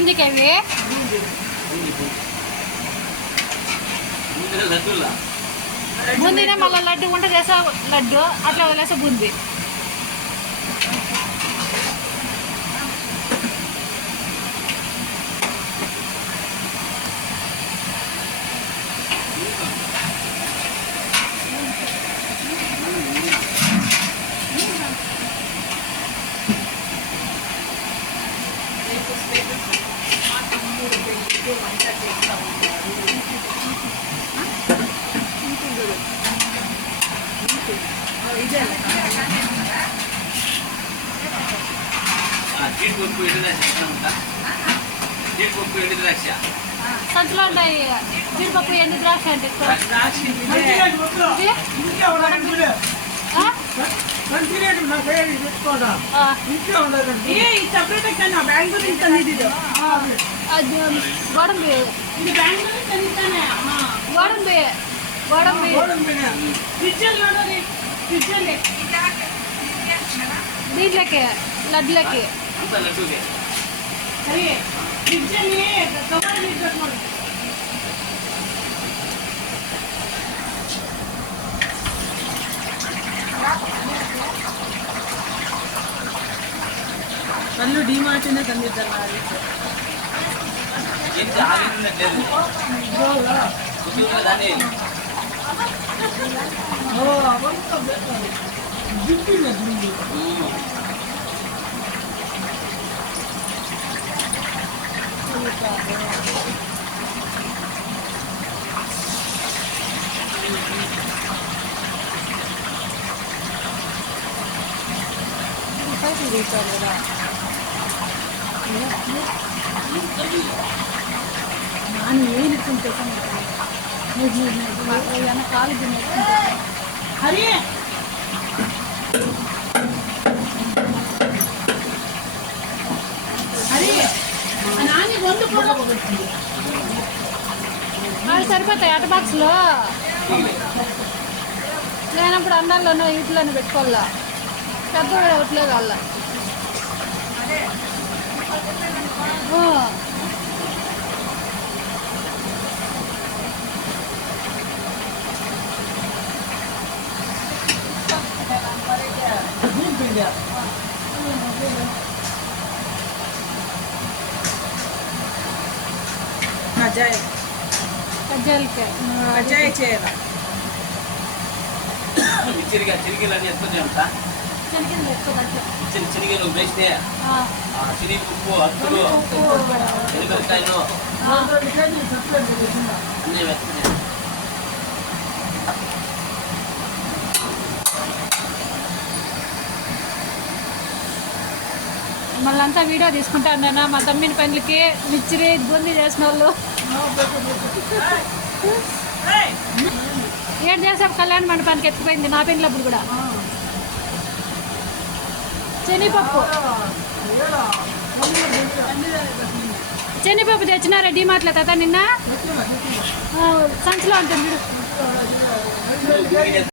బూందీకి అవి బూందీనే మళ్ళీ లడ్డు వంట చేసా లడ్డు అట్లా వదిలేసా బూందీ. సంచులో ఉంటాయి జీడిపప్పు ఎండు ద్రాక్ష అంటే గోడంబి దీంట్లోకి లడ్లకి కళ్ళు డిమార్ట్నే ತಂದಿದ್ದಲ್ಲ ನಾನು ಏನಿತ್ತು ಕಾಲಿಗೆ ಹರಿ హరి నాని రెండు కూడా అవి సరిపోతాయి అట బాక్స్లో లేనప్పుడు అన్నాల్లోనూ వీటిలోనే పెట్టుకోవాలా పెద్ద ఒకటిలో కావాల కజ్జాయి చేయాలి చిరిగిలన్నీ ఎత్తుకునే ఉంటా చినిగిలు వేస్తే చినిగి ఉప్పు అత్తులు ఎనిమిరకాయలు అన్నీ వేస్తున్నాయి. మళ్ళీ అంతా వీడియో తీసుకుంటాను నేను మా తమ్మిని పనులకి మిచ్చిరి బూందీ చేసిన వాళ్ళు ఏడు చేసాం కళ్యాణ మండపానికి ఎత్తుకుపోయింది నా పెళ్ళప్పుడు కూడా. శనగపప్పు తెచ్చినారా డిమార్ట్లో తాత నిన్న సంచులో ఉంటుంది.